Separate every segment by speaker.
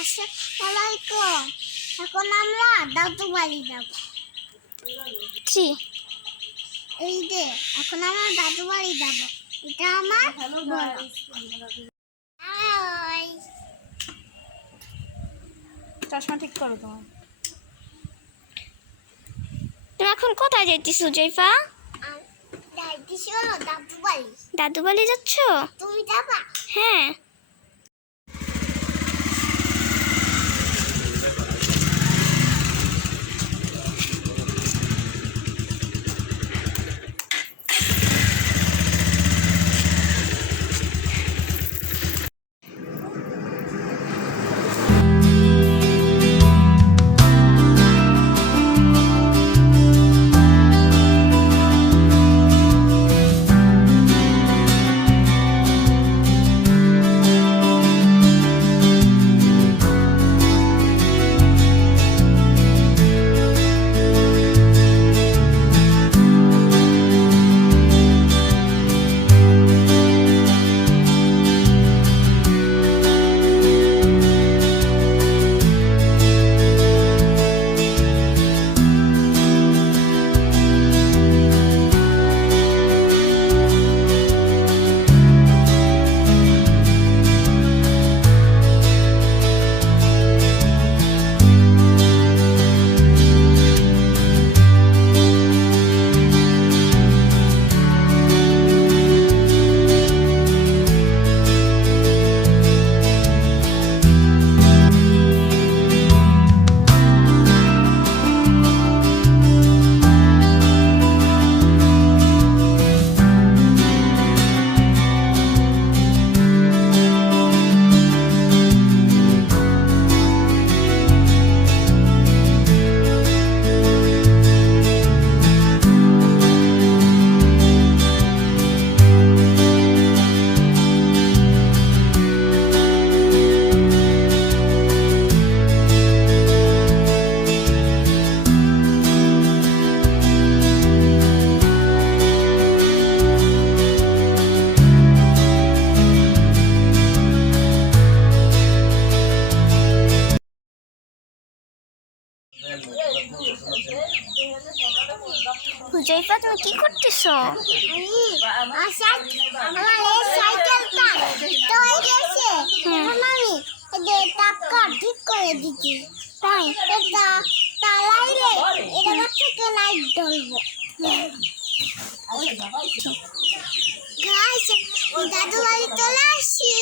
Speaker 1: আসসালামাইকুম এখন আমরা দাদু বাড়ি যাব।
Speaker 2: থ্রি
Speaker 1: এই যে এখন আমরা দাদু বাড়ি যাব। এটা আমার হাই।
Speaker 3: চশমা ঠিক করো তোমার।
Speaker 2: তুমি এখন কোথায় যাইতেছো
Speaker 1: হলো দাদু বাড়ি।
Speaker 2: দাদু বাড়ি যাচ্ছ?
Speaker 1: তুমি যাবা?
Speaker 2: হ্যাঁ।
Speaker 1: আমি এই যে টাকা ঠিক করে দিচ্ছি তাই এটা তালাইলে এটা থেকে লাইট জ্বলবো। গাইস দাদু বাড়ি চলে আসি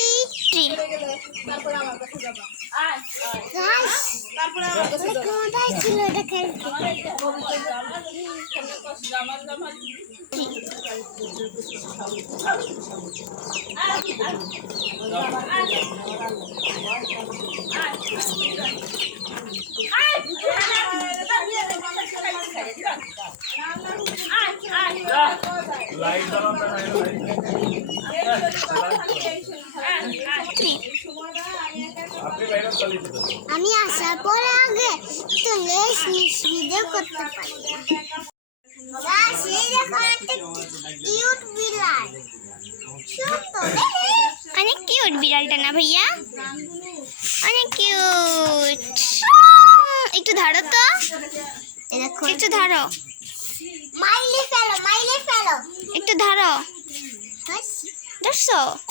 Speaker 1: কোথায় ছিল এটা খেলতে
Speaker 2: থ্রি
Speaker 1: আমি আসার পরে আগে লেস করতে পারি। গাছ দেখো একটা কিউট বিড়াল
Speaker 2: অনেক কিউট বিড়ালটা না ভাইয়া? অনেক কিউট একটু ধরো তো। একটু ধরো।
Speaker 1: মাইলে ফেলো। মাইলে ফেলো